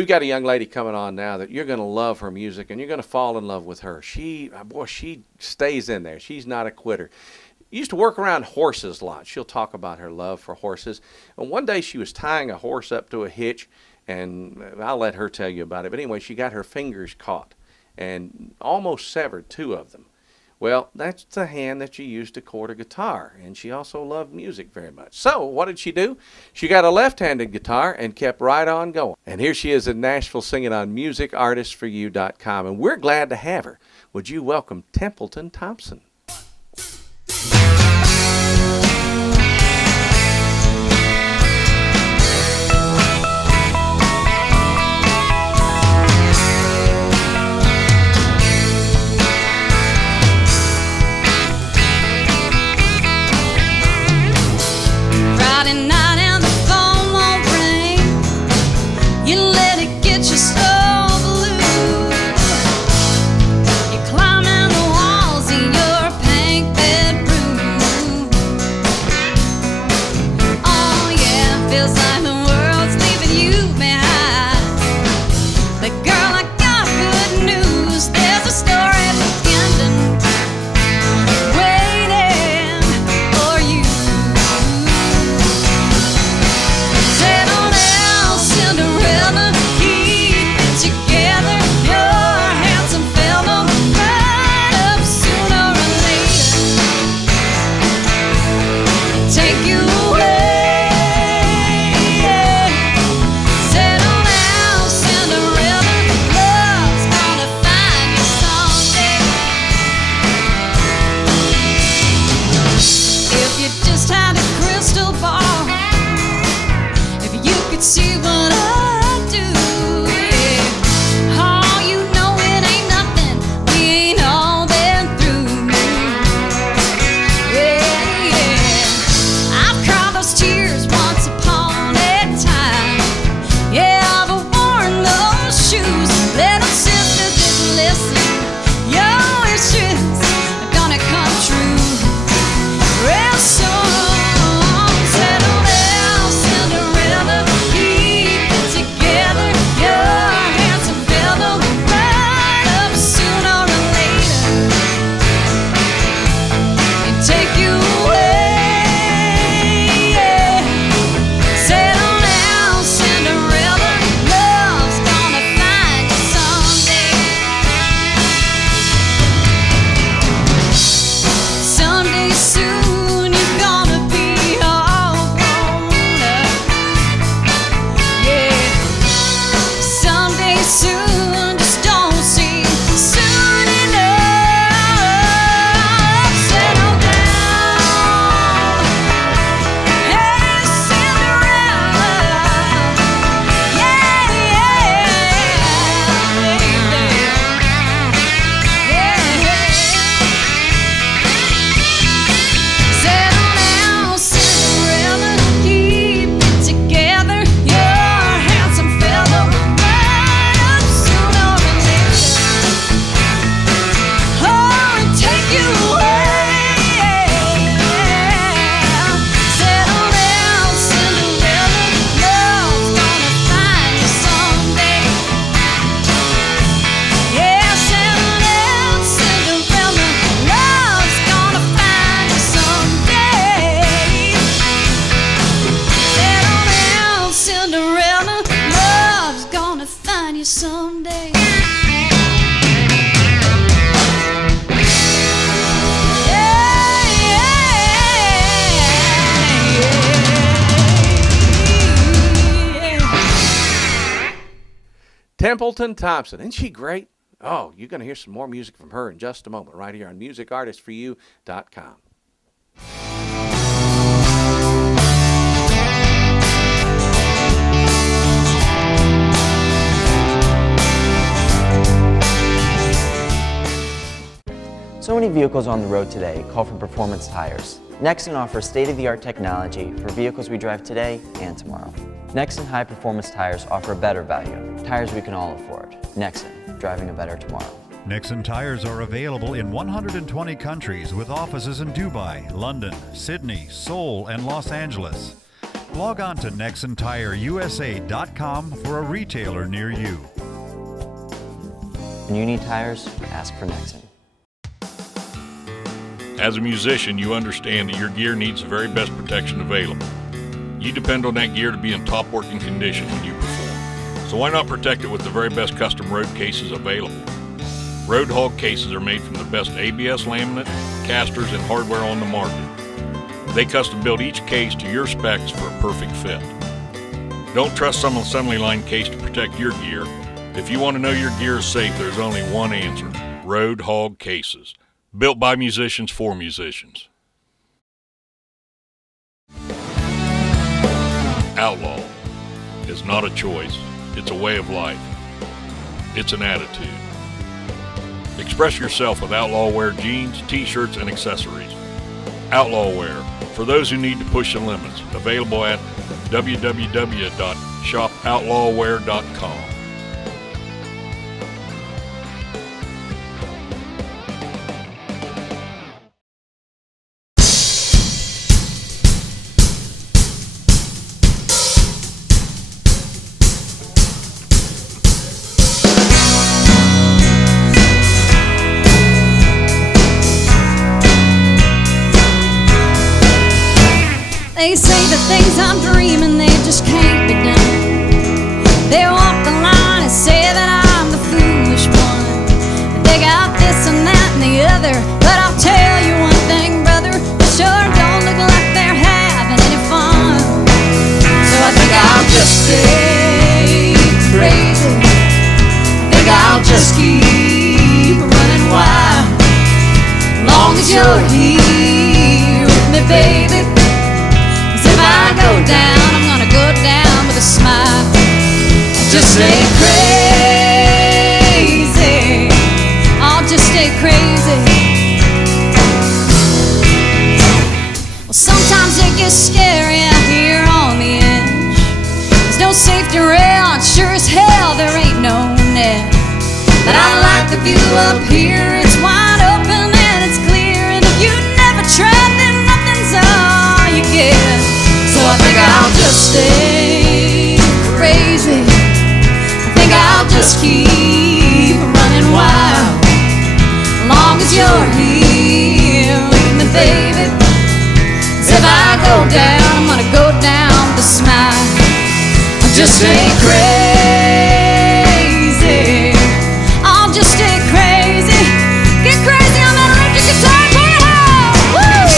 We've got a young lady coming on now that you're going to love her music and you're going to fall in love with her. Boy, she stays in there. She's not a quitter. Used to work around horses a lot. She'll talk about her love for horses. And one day she was tying a horse up to a hitch, and I'll let her tell you about it. But anyway, she got her fingers caught and almost severed 2 of them. Well, that's the hand that you use to chord a guitar, and she also loved music very much. So what did she do? She got a left-handed guitar and kept right on going. And here she is in Nashville singing on MusicArtistForYou.com, and we're glad to have her. Would you welcome Templeton Thompson? Templeton Thompson. Isn't she great? Oh, you're going to hear some more music from her in just a moment right here on MusicArtistForYou.com. So many vehicles on the road today call for performance tires. Nexen offers state-of-the-art technology for vehicles we drive today and tomorrow. Nexen high-performance tires offer a better value, tires we can all afford. Nexen, driving a better tomorrow. Nexen tires are available in 120 countries with offices in Dubai, London, Sydney, Seoul, and Los Angeles. Log on to NexonTireUSA.com for a retailer near you. When you need tires, ask for Nexon. As a musician, you understand that your gear needs the very best protection available. You depend on that gear to be in top working condition when you perform. So why not protect it with the very best custom road cases available? Road Hog cases are made from the best ABS laminate, casters, and hardware on the market. They custom build each case to your specs for a perfect fit. Don't trust some assembly line case to protect your gear. If you want to know your gear is safe, there's only one answer: Road Hog cases. Built by musicians for musicians. Outlaw is not a choice, it's a way of life. It's an attitude. Express yourself with Outlaw Wear jeans, t-shirts, and accessories. Outlaw Wear, for those who need to push the limits. Available at www.shopoutlawear.com. They say the things I'm dreaming, they just can't be done. They walk the line and say that I'm the foolish one. They got this and that and the other, but I'll tell you one thing, brother, they sure don't look like they're having any fun. So I think I'll just stay crazy. I think I'll just keep running wild. Long as you're here with me, baby. If I go down, I'm gonna go down with a smile. Just stay crazy. I'll just stay crazy. Well, sometimes it gets scary out here on the edge. There's no safety rail, and sure as hell there ain't no net. But I like the view up here. It's wide open and it's clear. And if you never tried, then nothing's all you get. So I think I'll just stay crazy. I think I'll just keep running wild. Long as you're here with me, baby. 'Cause if I go down, I'm gonna go down with a smile. I'll just stay crazy. I'll just stay crazy. Get crazy on that electric guitar. Turn it out. Woo!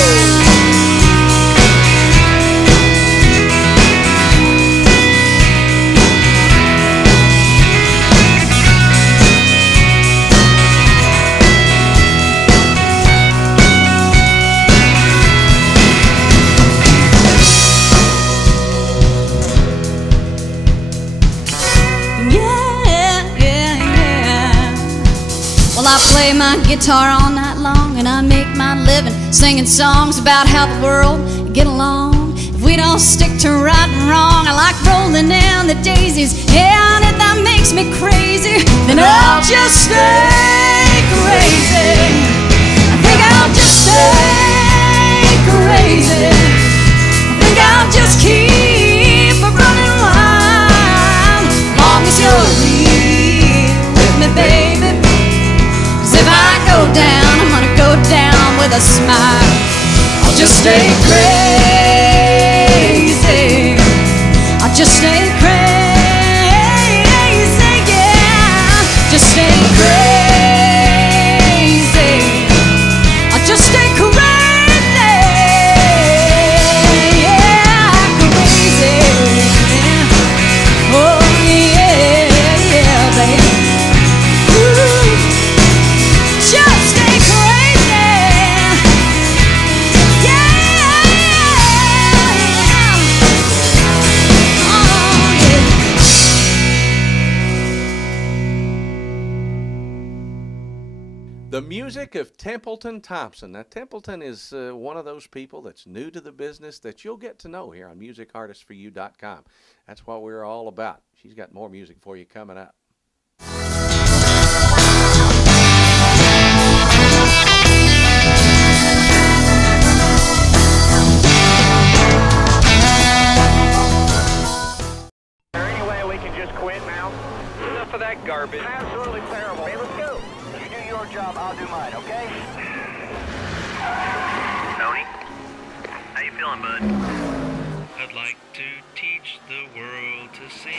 Well, I play my guitar all night long, and I make my living singing songs about how the world get along. If we don't stick to right and wrong, I like rolling down the daisies. Yeah, and if that makes me crazy, then I'll just stay crazy. I think I'll just stay crazy. I think I'll just keep running wild. Long as you're here with me, baby. If I go down, I'm gonna go down with a smile. I'll just stay crazy. I'll just stay crazy, yeah. Just stay crazy. I'll just stay crazy, yeah, crazy. Oh yeah, yeah, baby. Just stay crazy. Yeah. Oh, yeah. The music of Templeton Thompson. Now, Templeton is one of those people that's new to the business that you'll get to know here on musicartistforyou.com. That's what we're all about. She's got more music for you coming up. enough of that garbage. Absolutely terrible. Hey, let's go. You do your job, I'll do mine, okay? Tony, how you feeling, bud? I'd like to teach the world to sing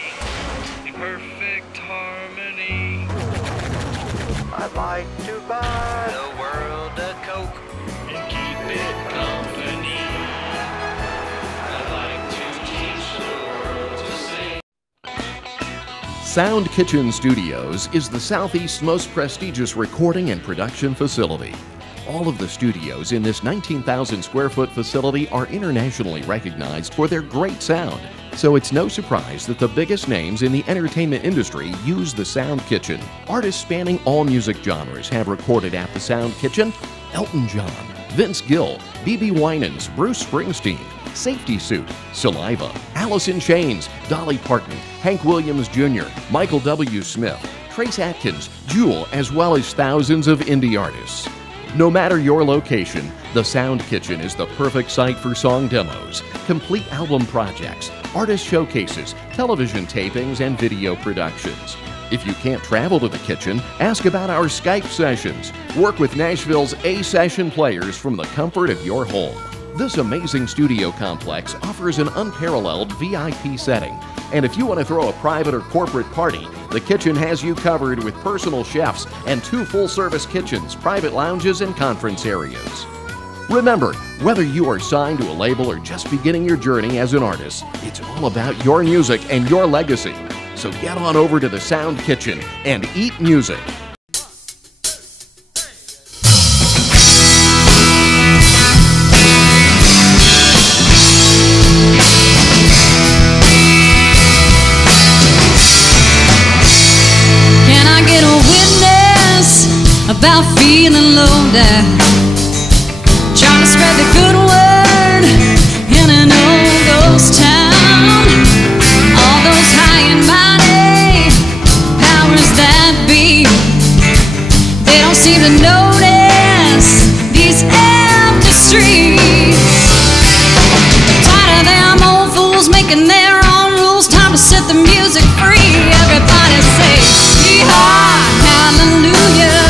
in perfect harmony. I'd like to buy The world a Coke and keep it company. I'd like to teach the world to sing. Sound Kitchen Studios is the Southeast's most prestigious recording and production facility. All of the studios in this 19,000 square foot facility are internationally recognized for their great sound. So it's no surprise that the biggest names in the entertainment industry use the Sound Kitchen. Artists spanning all music genres have recorded at the Sound Kitchen: Elton John, Vince Gill, B.B. Winans, Bruce Springsteen, Safety Suit, Saliva, Alice in Chains, Dolly Parton, Hank Williams Jr., Michael W. Smith, Trace Atkins, Jewel, as well as thousands of indie artists. No matter your location, the Sound Kitchen is the perfect site for song demos, complete album projects, artist showcases, television tapings, and video productions. If you can't travel to the kitchen, ask about our Skype sessions. Work with Nashville's A-Session players from the comfort of your home. This amazing studio complex offers an unparalleled VIP setting. And if you want to throw a private or corporate party, the kitchen has you covered with personal chefs and 2 full-service kitchens, private lounges, and conference areas. Remember, whether you are signed to a label or just beginning your journey as an artist, it's all about your music and your legacy. So get on over to the Sound Kitchen and eat music. Can I get a witness about feeling low down? Trying to spread the good word in an old ghost town. All those high and mighty powers that be, they don't seem to notice these empty streets. Tired of them old fools making their own rules. Time to set the music free. Everybody say, yeehaw, hallelujah,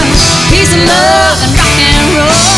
peace and love and rock and roll.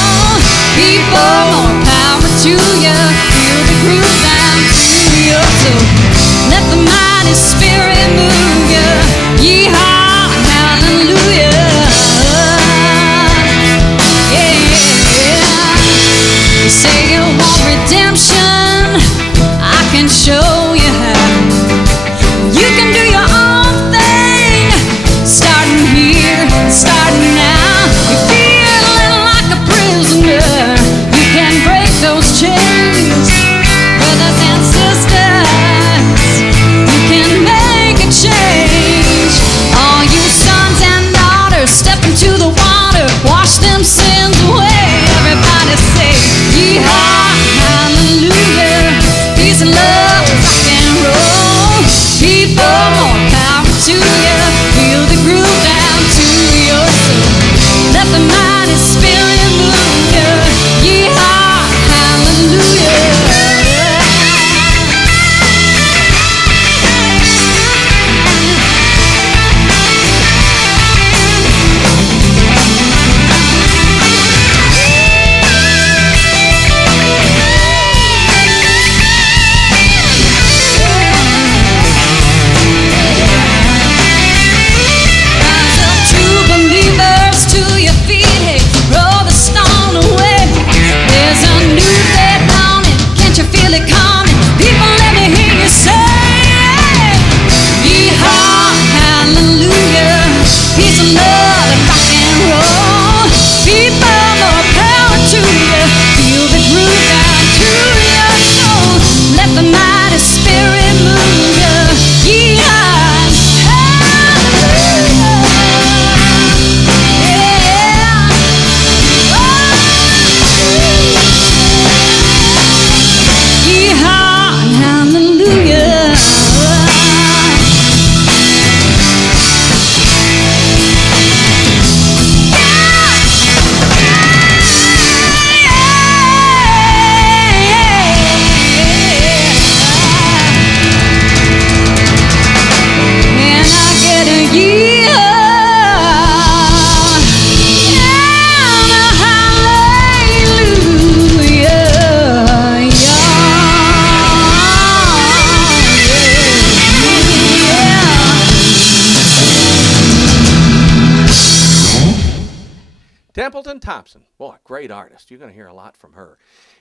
Templeton Thompson, boy, great artist. You're going to hear a lot from her.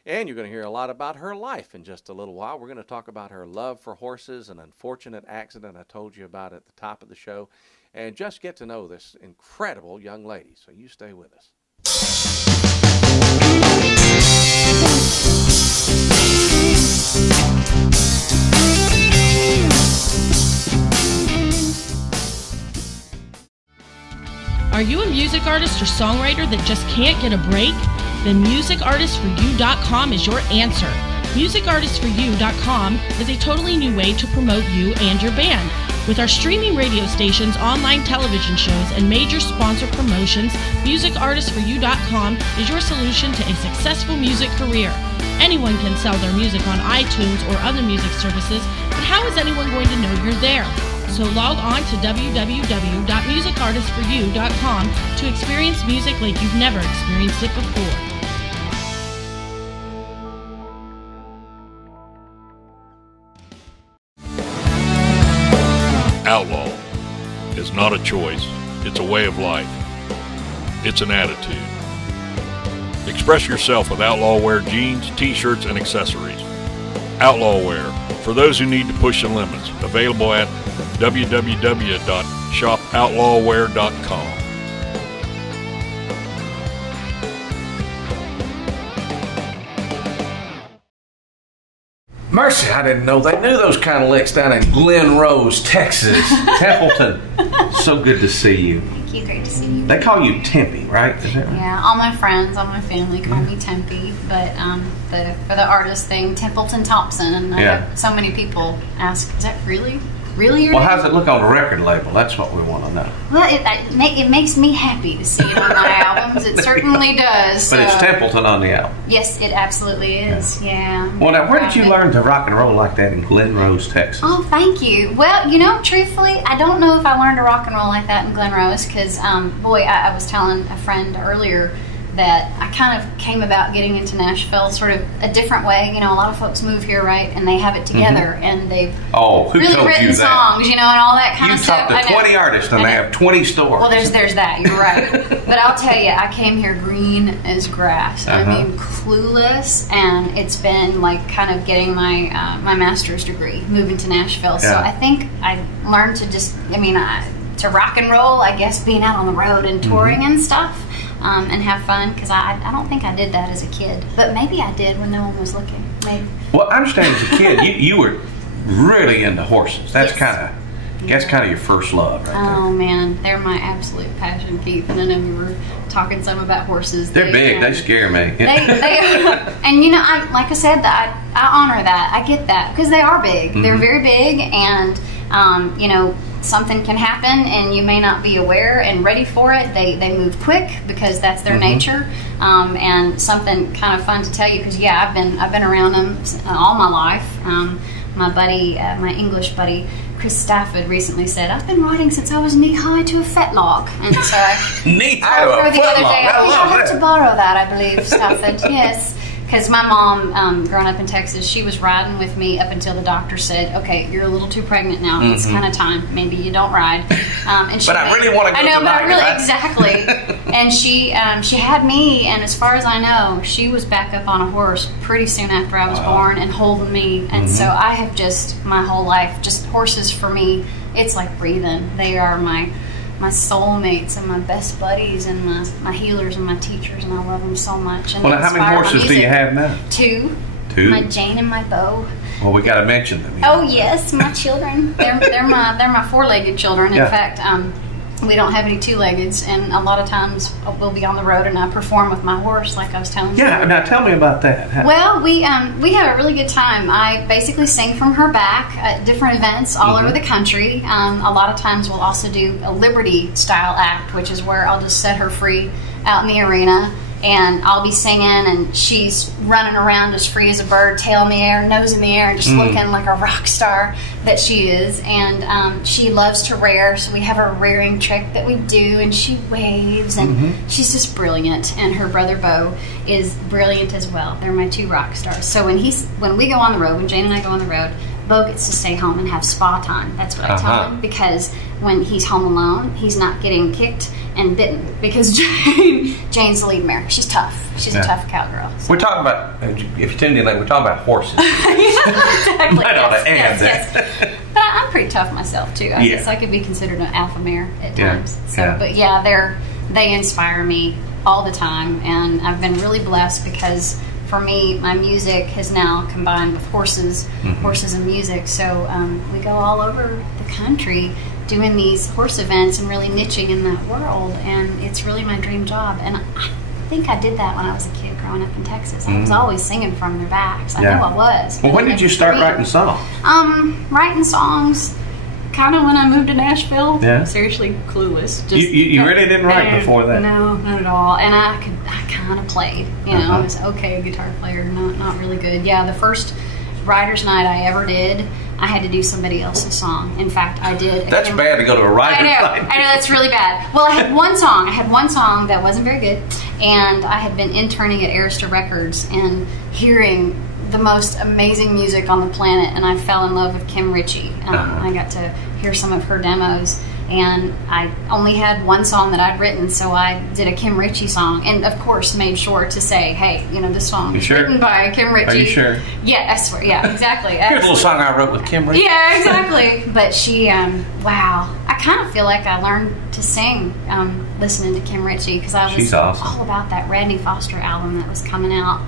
And you're going to hear a lot about her life in just a little while. We're going to talk about her love for horses, an unfortunate accident I told you about at the top of the show, and just get to know this incredible young lady. So you stay with us. Are you a music artist or songwriter that just can't get a break? Then MusicArtistForYou.com is your answer. MusicArtistForYou.com is a totally new way to promote you and your band. With our streaming radio stations, online television shows, and major sponsor promotions, MusicArtistForYou.com is your solution to a successful music career. Anyone can sell their music on iTunes or other music services, but how is anyone going to know you're there? So log on to www.musicartistforyou.com to experience music like you've never experienced it before. Outlaw is not a choice, it's a way of life. It's an attitude. Express yourself with Outlaw Wear jeans, t-shirts, and accessories. Outlaw Wear, for those who need to push the limits, available at www.shopoutlawear.com. Mercy, I didn't know they knew those kind of licks down in Glen Rose, Texas. Templeton, so good to see you. Thank you, great to see you. They call you Tempy, right? Is that right? Yeah, all my friends, all my family call me Tempy, but for the artist thing, Templeton Thompson, and I have so many people ask, is that really your name? How's it look on the record label? That's what we want to know. Well, it makes me happy to see it on my albums. It certainly does. But it's Templeton on the album. Yes, it absolutely is. Yeah. Well, now, where did you learn to rock and roll like that in Glen Rose, Texas? Oh, thank you. Well, truthfully, I don't know if I learned to rock and roll like that in Glen Rose because, boy, I was telling a friend earlier that I kind of came about getting into Nashville sort of a different way. A lot of folks move here, right, and they have it together, and they've really written songs, and all that kind of stuff. You talk to 20 artists, and they have 20 stores. Well, there's that. You're right. But I'll tell you, I came here green as grass. I mean, clueless, and it's been like kind of getting my my master's degree, moving to Nashville. So I think I learned to just, to rock and roll, I guess, being out on the road and touring and stuff. And have fun, because I don't think I did that as a kid, but maybe I did when no one was looking. Maybe. Well, I understand as a kid you were really into horses. That's kind of your first love, right there. Oh man, they're my absolute passion, Keith. And I know we were talking some about horses. They're big. They scare me. They and like I said, I honor that. I get that because they are big. They're very big, and something can happen and you may not be aware and ready for it. They move quick because that's their nature. And something kind of fun to tell you, because I've been around them all my life. My buddy, my English buddy Chris Stafford, recently said, I've been riding since I was knee-high to a fetlock. And so I knee-high to a fetlock? I have to borrow that, I believe, Stafford. Yes. Because my mom, growing up in Texas, she was riding with me up until the doctor said, okay, you're a little too pregnant now. It's kind of time. Maybe you don't ride. And she but I really want to go I know, tonight, but I really, exactly. And she had me, and as far as I know, she was back up on a horse pretty soon after I was born and holding me. And so I have just, my whole life, just horses for me, it's like breathing. They are my soulmates and my best buddies and my healers and my teachers, and I love them so much. And well, how many horses do you have now? Two. My Jane and my Beau. Well, we got to mention them. Oh yes, my children. They're my four-legged children. In fact, we don't have any two-leggeds, and a lot of times we'll be on the road and I perform with my horse, like I was telling you. Yeah, now tell me about that. Well, we have a really good time. I basically sing from her back at different events all over the country. A lot of times we'll also do a Liberty-style act, which is where I'll just set her free out in the arena, and I'll be singing, and she's running around as free as a bird, tail in the air, nose in the air, and just looking like a rock star that she is. And she loves to rear, so we have a rearing trick that we do, and she waves, and she's just brilliant. And her brother Beau is brilliant as well. They're my two rock stars. So when we go on the road, when Jane and I go on the road, Bo gets to stay home and have spa time. That's what I tell him, because when he's home alone, he's not getting kicked and bitten, because Jane's the lead mare. She's tough. She's a tough cowgirl. So. We're talking about, if you tuned in late, we're talking about horses. Exactly. Yes. But I'm pretty tough myself too. I guess I could be considered an alpha mare at times. So, but they inspire me all the time, and I've been really blessed because for me, my music has now combined with horses and music. So we go all over the country doing these horse events and really niching in that world, and it's really my dream job. And I think I did that when I was a kid growing up in Texas. I was always singing from their backs. I know I was. Well, when did you start writing songs? Writing songs kind of when I moved to Nashville. Yeah. Seriously clueless. Just you really didn't write before that? No, not at all. And I kind of played. You know, I was okay guitar player, not really good. Yeah, the first writer's night I ever did, I had to do somebody else's song. In fact, I did. That's bad to go to a writer's night. I know, that's really bad. Well, I had one song that wasn't very good, and I had been interning at Arista Records and hearing the most amazing music on the planet, and I fell in love with Kim Ritchie. I got to hear some of her demos, and I only had one song that I'd written, so I did a Kim Ritchie song, and of course made sure to say, hey, you know, this song is written by Kim Ritchie. Are you sure? Yeah, I swear. Yeah, exactly. Here's a little song I wrote with Kim Ritchie. Yeah, exactly. But she, wow, I kind of feel like I learned to sing listening to Kim Ritchie, because I was all about that Randy Foster album that was coming out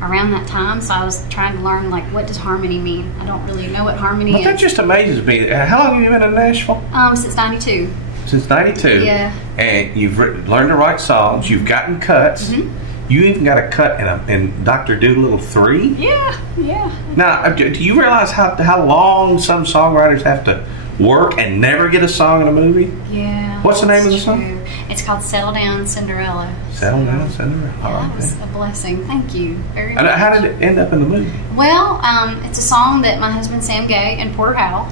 around that time, so I was trying to learn, like, what does harmony mean? I don't really know what harmony is. That just amazes me. How long have you been in Nashville? Since 92. Since 92? Yeah. And you've learned to write songs, you've gotten cuts. You even got a cut in Dr. Dolittle 3? Yeah. Now, do you realize how long some songwriters have to work and never get a song in a movie? Yeah. What's the name of the song? It's called Settle Down, Cinderella. Settle Down, Cinderella. Yeah, that was a blessing. Thank you very much. And how did it end up in the movie? Well, it's a song that my husband Sam Gay and Porter Howell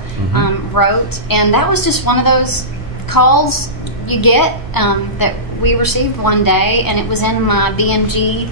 wrote, and that was just one of those calls you get that we received one day, and it was in my BMG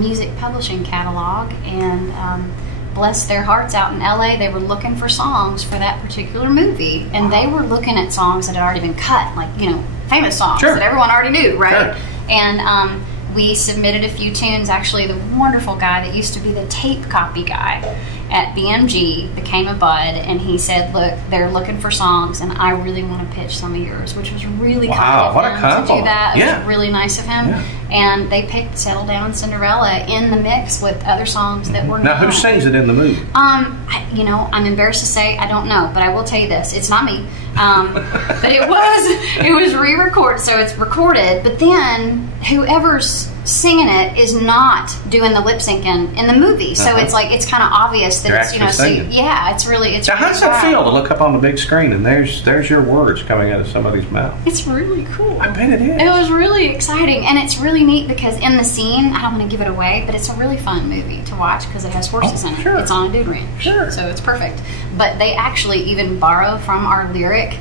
music publishing catalog, and bless their hearts, out in LA they were looking for songs for that particular movie, and they were looking at songs that had already been cut, like, you know, famous songs that everyone already knew, right? And we submitted a few tunes. Actually, the wonderful guy that used to be the tape copy guy at BMG became a bud, and he said, look, they're looking for songs, and I really want to pitch some of yours, which was really kind of him to do that. It was really nice of him. And they picked Settle Down, Cinderella in the mix with other songs that were Now, who sings it in the movie? You know, I'm embarrassed to say I don't know, but I will tell you this: it's not me. But it was re-recorded, so it's recorded. But then whoever's singing it is not doing the lip syncing in the movie, so it's like it's kind of obvious that it's, you know, singing. It's really now, how does that feel to look up on the big screen and there's your words coming out of somebody's mouth? It's really cool. I bet it is. It was really exciting, and it's really neat because in the scene, I don't want to give it away, but it's a really fun movie to watch because it has horses in it. It's on a dude ranch, so it's perfect. But they actually even borrow from our lyric.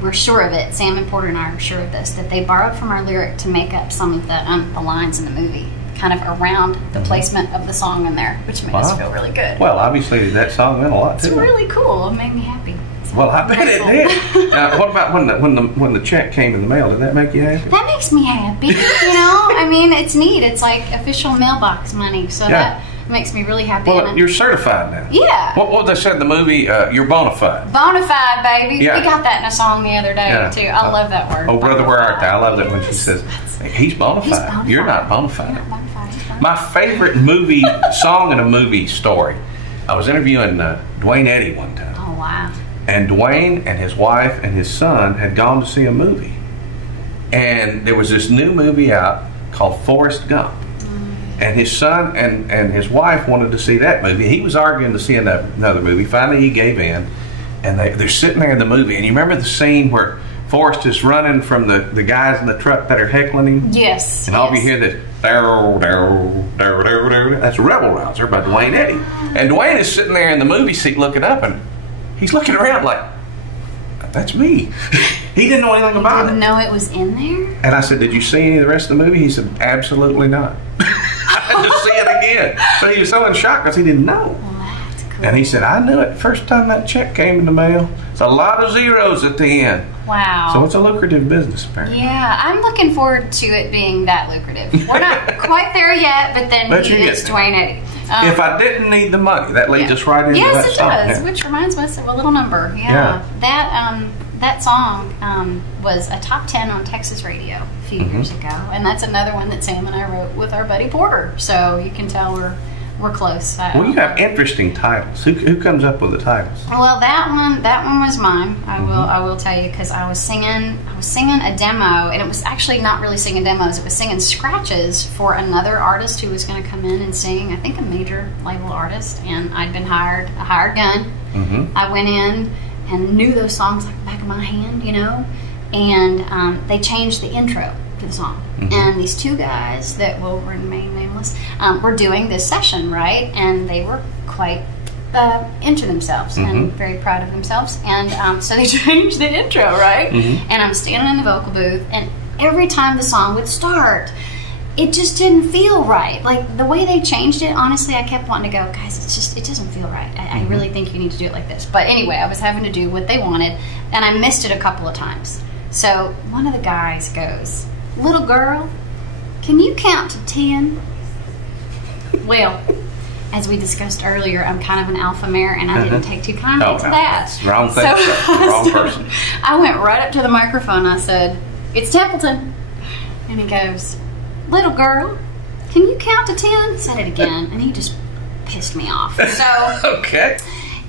We're sure of it. Sam and Porter and I are sure of this, that they borrowed from our lyric to make up some of the lines in the movie, kind of around the placement of the song in there, which made us feel really good. Well, obviously that song meant a lot too. It's really cool. It made me happy. So well, I bet it did. What about when the check came in the mail? Did that make you happy? That makes me happy. You know, I mean, it's neat. It's like official mailbox money, so that makes me really happy. Well, you're certified now. Yeah. What they said in the movie, you're bona fide. Bona fide, baby. Yeah. We got that in a song the other day, too. I love that word. Oh, brother, where art thou? I love that when she says, he's bona fide. You're not bona fide. My favorite movie song in a movie story, I was interviewing Dwayne Eddy one time. Oh, wow. And Dwayne and his wife and his son had gone to see a movie. And there was this new movie out called Forrest Gump. And his son and his wife wanted to see that movie. He was arguing to see another movie. Finally, he gave in. And they're sitting there in the movie. And you remember the scene where Forrest is running from the guys in the truck that are heckling him? Yes. And all you hear this, that's Rebel Rouser by Dwayne Eddy. And Dwayne is sitting there in the movie seat looking up, and he's looking around like, that's me. He didn't know anything about it. Didn't know it was in there? And I said, did you see any of the rest of the movie? He said, absolutely not. I had to see it again. But he was so in shock because he didn't know. Well, that's And he said, I knew it the first time that check came in the mail. It's a lot of zeros at the end. Wow. So it's a lucrative business, apparently. Yeah, I'm looking forward to it being that lucrative. We're not quite there yet, but then it's Dwayne Eddy. If I didn't need the money, that leads us right into that song. Yes, it does, which reminds us of a little number. Yeah. That song was a top 10 on Texas radio a few years ago, and that's another one that Sam and I wrote with our buddy Porter. So you can tell we're close. Well, you have interesting titles. Who comes up with the titles? Well, that one was mine. I will tell you, because I was singing a demo, and it was actually not really singing demos. It was singing scratches for another artist who was going to come in and sing. I think a major label artist, and I'd been hired, a hired gun. I went in and knew those songs like the back of my hand, you know, and they changed the intro to the song. And these two guys that will remain nameless were doing this session, right? And they were quite into themselves and very proud of themselves. And so they changed the intro, right? And I'm standing in the vocal booth, and every time the song would start, it just didn't feel right. Like the way they changed it, honestly, I kept wanting to go, guys, it doesn't feel right. I really think you need to do it like this. But anyway, I was having to do what they wanted, and I missed it a couple of times. So one of the guys goes, little girl, can you count to 10? Well, as we discussed earlier, I'm kind of an alpha mare, and I didn't take too kindly to that. That's wrong thing. Wrong person. I went right up to the microphone. I said, it's Templeton. And he goes, little girl, can you count to 10? Said it again, and he just pissed me off. So, okay.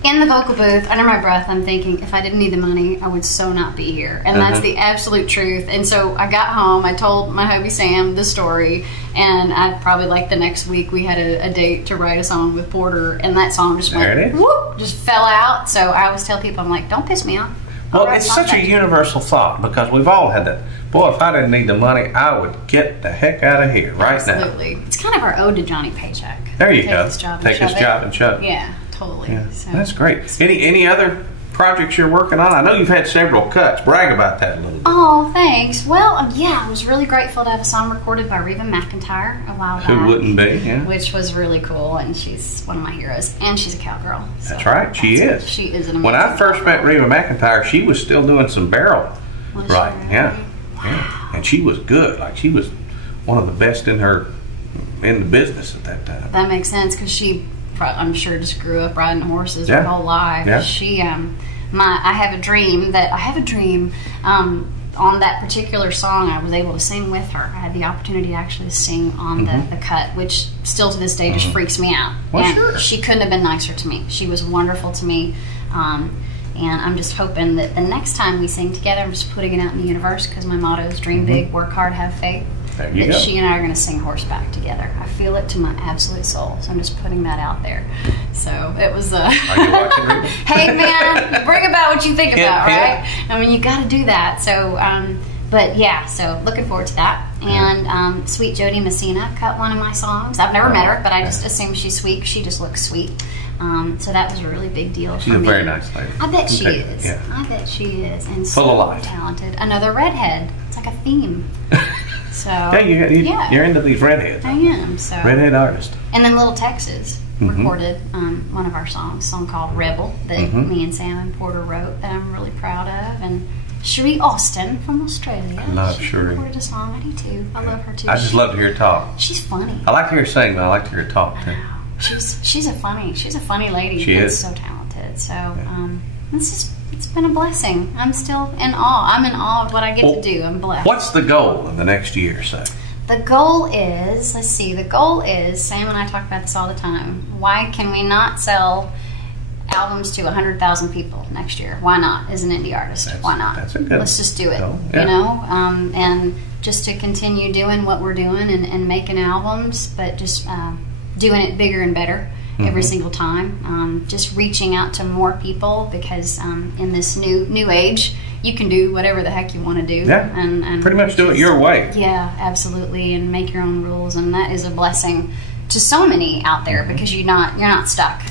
In the vocal booth, under my breath, I'm thinking, if I didn't need the money, I would so not be here. And that's the absolute truth. And so I got home, I told my hubby Sam the story, and I probably like the next week we had a date to write a song with Porter, and that song just went, whoop, just fell out. So I always tell people, I'm like, don't piss me off. Well, it's such a universal thought, because we've all had that. Boy, if I didn't need the money, I would get the heck out of here right now. Absolutely. It's kind of our ode to Johnny Paycheck. There you go. Take this job and shove it. Yeah. Totally. Yeah, so. That's great. Any other projects you're working on? I know you've had several cuts. Brag about that a little bit. Oh, thanks. Well, yeah, I was really grateful to have a song recorded by Reba McEntire a while back. Who wouldn't be, yeah. Which was really cool, and she's one of my heroes. And she's a cowgirl. So that's right, she is. She is an amazing When I first met Reba McEntire, she was still doing some barrel writing. Yeah. Wow. Yeah. And she was good. Like, she was one of the best in the business at that time. That makes sense, because she, I'm sure, just grew up riding horses her whole life. Yeah. She, I have a dream on that particular song. I was able to sing with her. I had the opportunity to actually sing on the cut, which still to this day just freaks me out. Well, and sure. She couldn't have been nicer to me. She was wonderful to me. And I'm just hoping that the next time we sing together, I'm just putting it out in the universe, because my motto is dream big, work hard, have faith. There you that go. She and I are going to sing horseback together. I feel it to my absolute soul. So I'm just putting that out there. So it was. Are you watching, Reba? Hey man, bring about what you think about, right? I mean, you got to do that. So, but yeah. So looking forward to that. And Sweet Jody Messina cut one of my songs. I've never met her, but I just assume she's sweet. She just looks sweet. So that was a really big deal for me. She's a very nice lady. I bet she is. Yeah. I bet she is. And full of life. Talented. Another redhead. It's like a theme. So you're into these redheads. I am. So redhead artist. And then Little Texas recorded one of our songs, a song called Rebel, that me and Sam and Porter wrote, that I'm really proud of. And Cherie Austin from Australia. I love Cherie. Recorded a song. I do too. I love her too. I just love to hear her talk. She's funny. I like to hear her sing, but I like to hear her talk too. She's a funny lady. She is so talented. So it's been a blessing. I'm still in awe. I'm in awe of what I get to do. I'm blessed. What's the goal in the next year or so? The goal is, Sam and I talk about this all the time. Why can we not sell albums to 100,000 people next year? Why not? As an indie artist, why not? That's a good. Let's just do it. Yeah. You know, and just to continue doing what we're doing and making albums, but just doing it bigger and better every single time. Just reaching out to more people, because in this new age, you can do whatever the heck you want to do. Yeah, and pretty much do it your way. Yeah, absolutely, and make your own rules, and that is a blessing to so many out there, because you're not stuck.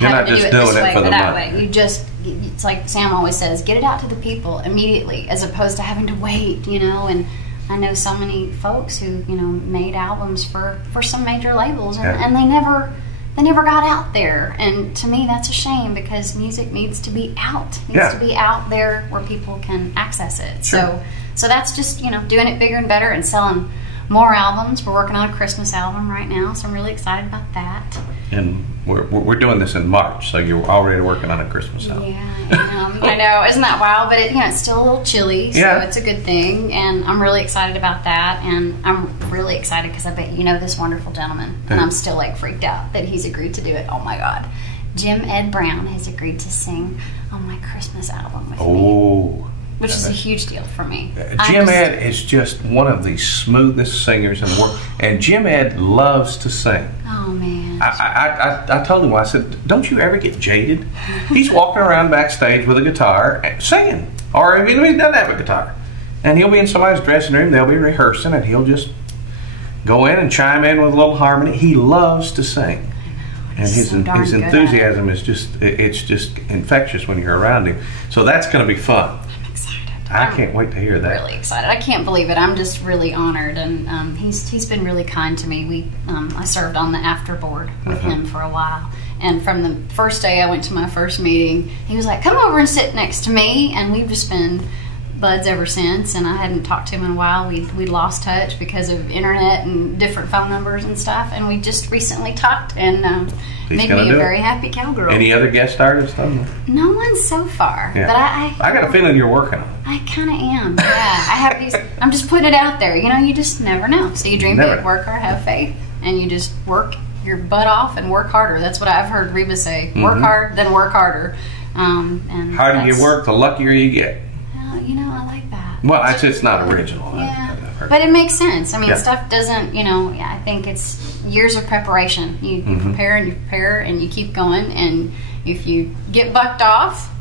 You're not just doing it for the money. Way. It's like Sam always says, get it out to the people immediately, as opposed to having to wait, you know. And I know so many folks who, you know, made albums for some major labels, and they never they never got out there. And to me, that's a shame, because music needs to be out. It needs to be out there where people can access it. Sure. So that's just, you know, doing it bigger and better and selling more albums. We're working on a Christmas album right now, so I'm really excited about that. And we're doing this in March, so you're already working on a Christmas album. Yeah, I know. Isn't that wild? But it's still a little chilly, so it's a good thing. And I'm really excited about that. And I'm really excited because I bet you know this wonderful gentleman. And I'm still like freaked out that he's agreed to do it. Oh my God. Jim Ed Brown has agreed to sing on my Christmas album with me. Which is a huge deal for me. Jim Ed is just one of the smoothest singers in the world. And Jim Ed loves to sing. Oh, man. I told him, I said, don't you ever get jaded? He's walking around backstage with a guitar and singing. Or he doesn't have a guitar. And he'll be in somebody's dressing room, they'll be rehearsing, and he'll just go in and chime in with a little harmony. He loves to sing. And his enthusiasm is it's just infectious when you're around him. So that's going to be fun. I can't wait to hear that. Really excited. I can't believe it. I'm just really honored, and he's been really kind to me. I served on the afterboard with him for a while, and from the first day I went to my first meeting, he was like, "Come over and sit next to me," and we've just been buds ever since. And I hadn't talked to him in a while. We lost touch because of internet and different phone numbers and stuff, and we just recently talked, and made me a very happy cowgirl. Any other guest artists? No one so far, but I got a feeling you're working on it. I kind of am. Yeah, I have these. I'm just putting it out there. You know, you just never know. So you dream big, work hard, have faith, and you just work your butt off and work harder. That's what I've heard Reba say. Work hard, then work harder. And harder you work, the luckier you get. You know, I like that. Well, it's not original. Yeah, but it makes sense. I mean, stuff doesn't. You know, I think it's years of preparation. You prepare and you prepare and you keep going. And if you get bucked off.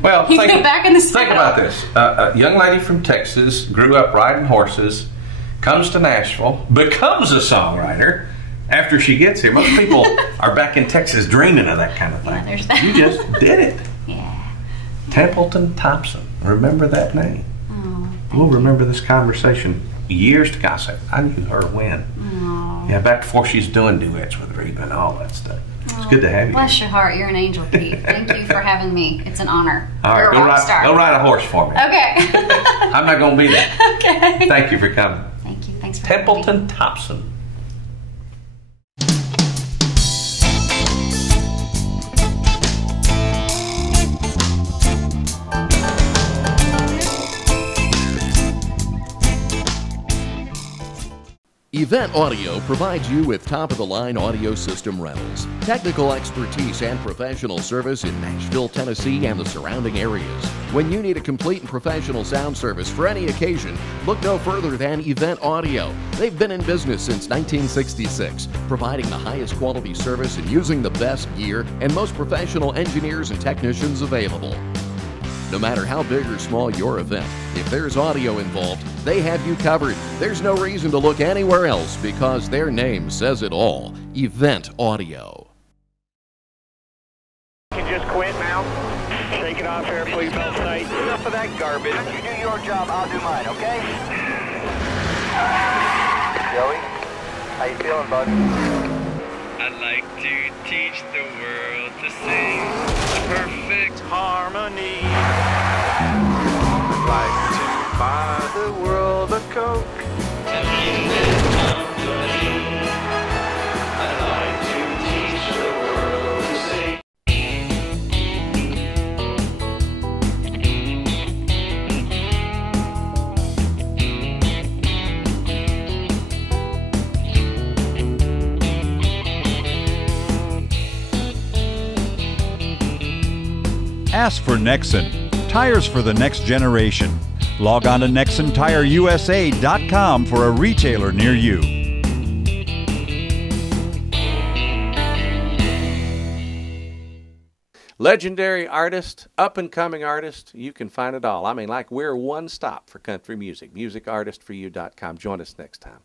Well, you get back in the saddle. Think about this. A young lady from Texas grew up riding horses, comes to Nashville, becomes a songwriter. After she gets here, most people are back in Texas dreaming of that kind of thing. There's that. You just did it. Yeah. Templeton Thompson. Remember that name. Oh, we'll remember this conversation years to come. I knew her when. Oh. Yeah, back before she's doing duets with Reba and all that stuff. It's good to have you. Bless your heart. You're an angel, Pete. Thank you for having me. It's an honor. All right, go ride a horse for me. Okay. I'm not going to be there. Okay. Thank you for coming. Thank you. Thanks for Templeton Thompson. Event Audio provides you with top-of-the-line audio system rentals, technical expertise, and professional service in Nashville, Tennessee, and the surrounding areas. When you need a complete and professional sound service for any occasion, look no further than Event Audio. They've been in business since 1966, providing the highest quality service and using the best gear and most professional engineers and technicians available. No matter how big or small your event, if there's audio involved, they have you covered. There's no reason to look anywhere else because their name says it all. Event Audio. You just quit now? Shake it off there, please, belt tight. Enough of that garbage. You do your job, I'll do mine, okay? Joey, how you feeling, bud? I'd like to teach the world to sing perfect harmony. I'd like to buy the world a Coke and keep it company. I'd like to teach the world to sing. Ask for Nexen, tires for the next generation. Log on to NexenTireUSA.com for a retailer near you. Legendary artist, up-and-coming artist, you can find it all. I mean, like we're one stop for country music. MusicArtistForYou.com. Join us next time.